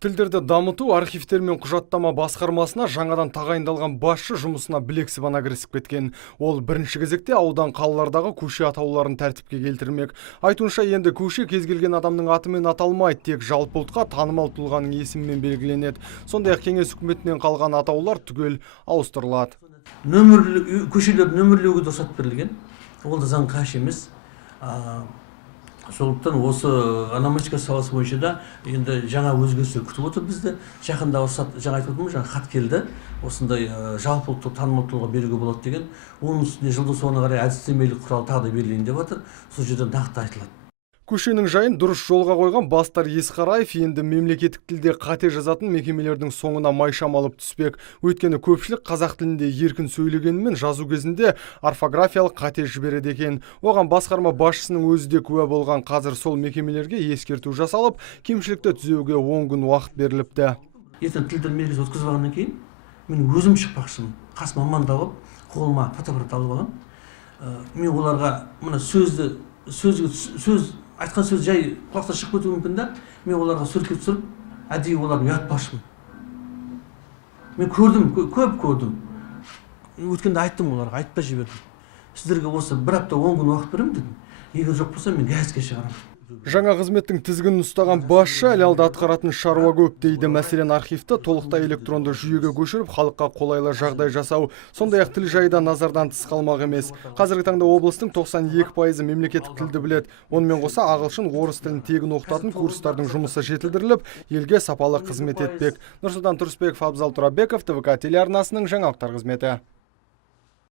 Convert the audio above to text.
Тілдерді дамыту архивтер мен құжаттама басқармасына жаңадан тағайындалған басшы жұмысына білексібана кірісіп кеткен. Ол бірінші кезекте аудан қалалардағы көше атауларын тәртіпке келтірмек. Айтуынша енді көше кез келген адамның атымен аталмайды, тек жалпы ұлтқа танымал тұлғаның есімімен белгіленеді. Сондай-ақ кеңес үкіметінен қалған атаулар түгел ауыстырылады. Көшелерді нөмірлеуге рұқсат берілген. Ол да заң қайшы емес. Сондықтан осы ономастика саласы бойынша да енді жаңа өзгерістер күтіп отыр бізді. Жақында жаңа айтып отырмын, жаңа хат келді. Осындай жалпы ұлттық танымал тұлға беруге болады деген. Оның үстіне жылдың соңына қарай әдістемелік құрал тағы да белгіленген деп жатыр. Сол жерде нақты айтылады. Көшенің жайын дұрыс жолға қойған Бастар Есқараев енді мемлекеттік тілде қате жазатын мекемелердің соңына майшам алып түспек. Өйткені көпшілік қазақ тілінде еркін сөйлегенімен жазу кезінде орфографиялық қате жібереді екен. Оған басқарма басшысының өзі де куә болған. Қазір сол мекемелерге ескерту жасалып, кемшілікті түзеуге 10 күн уақыт беріліпті. Ертең тілдер мерекесі өткізіп алғаннан кейін мен өзім шықпақшымын. Қасыма маманды алып, қолыма фотоаппарат алып алам. Мен оларға мына айтқан сөз жай құлақтан шығып кетуі мүмкін да, мен оларға сурет түсіріп, әдейі оларды ұятпашымын. Мен көрдім, көп көрдім. Өткенде айттым оларға, айтпай жібердім. Сіздерге осы бір апта 10 күн уақыт беремін дедім. Егер жоқ болса, мен газетке шығарамын. Жаңа қызметтің тізгінін ұстаған басшы әлі алда атқаратын шаруа көп дейді. Мәселен, архивті толықтай электронды жүйеге көшіріп, халыққа қолайлы жағдай жасау. Сондай-ақ тіл жайы да назардан тыс қалмақ емес. Қазіргі таңда облыстың 92% мемлекеттік тілді біледі. Онымен қоса ағылшын, орыс тілін тегін оқытатын курстардың жұмысы жетілдіріліп, елге сапалы қызмет етпек. Нұрсұлтан Тұрысбеков, Абзал Тұрабеков, ТВК телеарнасының жаңалықтар қызметі.